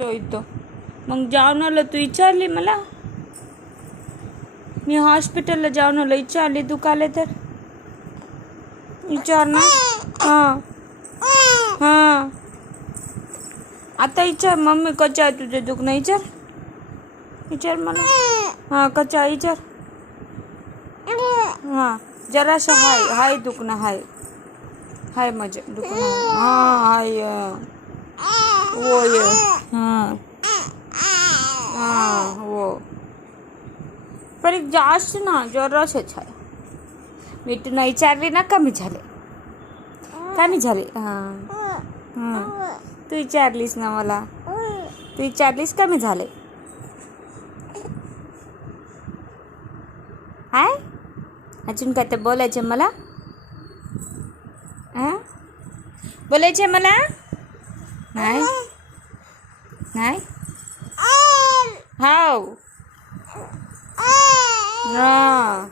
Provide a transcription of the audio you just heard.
तो इथं मग जाऊन आलो. तू विचारली मला? मी हॉस्पिटलला जाऊन आलो. विचारली दुखाले तर विचार ना. हां हां आता विचार मम्मी कच्चा आहे तुझं दुखणं. विचार विचार मला. हां कच्चा विचार. हां जरासं हाय दुखणं हाय माझं दुखणं. हां हाय होय. हां हां हो पण एक जास्त ना जरासंच आहे. मी तुला विचारली ना कमी झाले. हां हां तू विचारलीस ना मला. तू विचारलीस कमी झाले. हाय अजून काय तर बोलायचं मला. हां बोलायचं मला. नाही नाही हाव हां